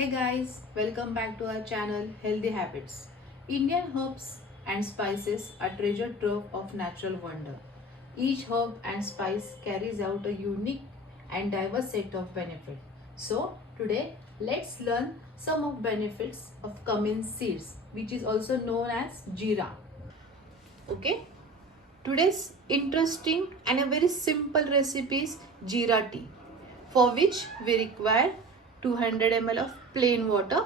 Hey guys, welcome back to our channel Healthy Habits. Indian herbs and spices are treasure trove of natural wonder. Each herb and spice carries out a unique and diverse set of benefits. So today let's learn some of benefits of cumin seeds, which is also known as Jeera. Okay? Today's interesting and a very simple recipe is Jeera tea, for which we require 200 ml of plain water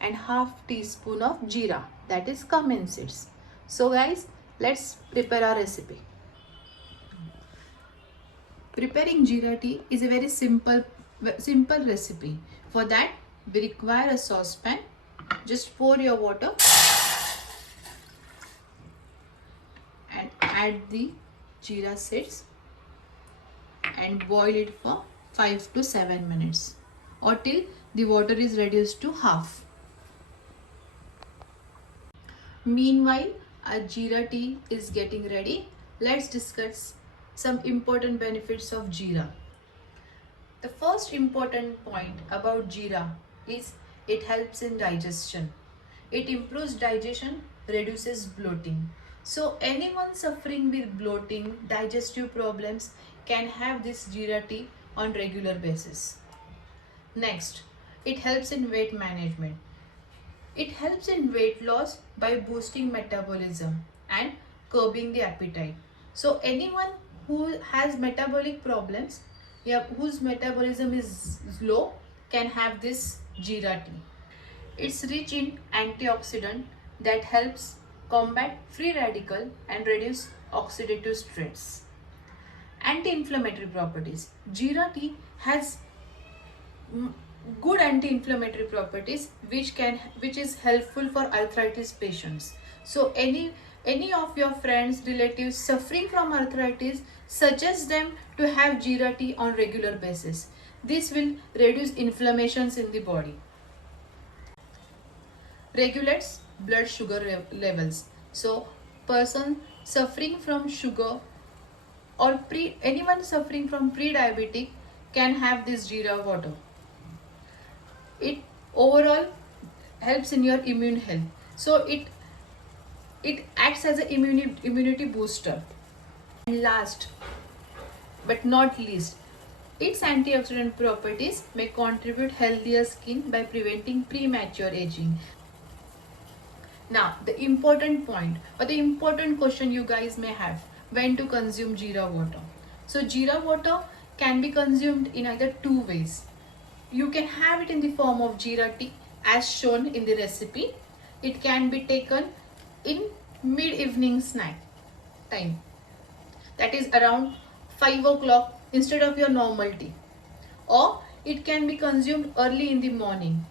and half teaspoon of jeera, that is cumin seeds. So guys, let's prepare our recipe. Preparing jeera tea is a very simple recipe. For that we require a saucepan. Just pour your water and add the jeera seeds and boil it for 5 to 7 minutes or till the water is reduced to half. Meanwhile, our jeera tea is getting ready. Let's discuss some important benefits of jeera. The first important point about jeera is it helps in digestion. It improves digestion, reduces bloating. So anyone suffering with bloating, digestive problems can have this jeera tea on regular basis. Next, it helps in weight management. It helps in weight loss by boosting metabolism and curbing the appetite. So anyone who has metabolic problems, whose metabolism is low, can have this jeera tea. It's rich in antioxidant that helps combat free radical and reduce oxidative stress. Anti-inflammatory properties. Jeera tea has good anti-inflammatory properties which is helpful for arthritis patients. So any of your friends, relatives suffering from arthritis, suggest them to have jeera tea on regular basis. This will reduce inflammations in the body. Regulates blood sugar levels. So person suffering from sugar or anyone suffering from pre-diabetic can have this jeera water. It overall helps in your immune health. So it acts as an immunity booster. And last but not least, its antioxidant properties may contribute healthier skin by preventing premature aging. Now the important point or the important question you guys may have: when to consume jeera water? So jeera water can be consumed in either two ways. You can have it in the form of jeera tea as shown in the recipe. It can be taken in mid-evening snack time, that is around 5 o'clock instead of your normal tea, or it can be consumed early in the morning.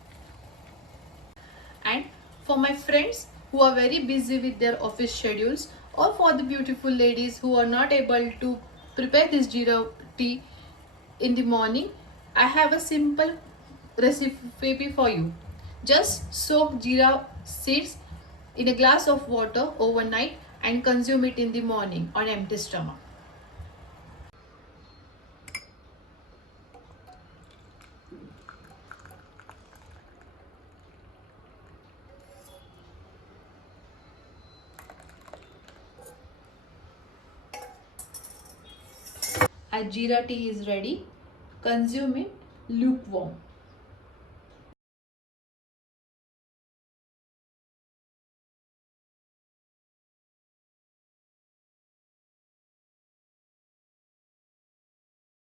And for my friends who are very busy with their office schedules, or for the beautiful ladies who are not able to prepare this jeera tea in the morning, I have a simple recipe for you. Just soak jeera seeds in a glass of water overnight and consume it in the morning on empty stomach. As jeera tea is ready, consume it lukewarm.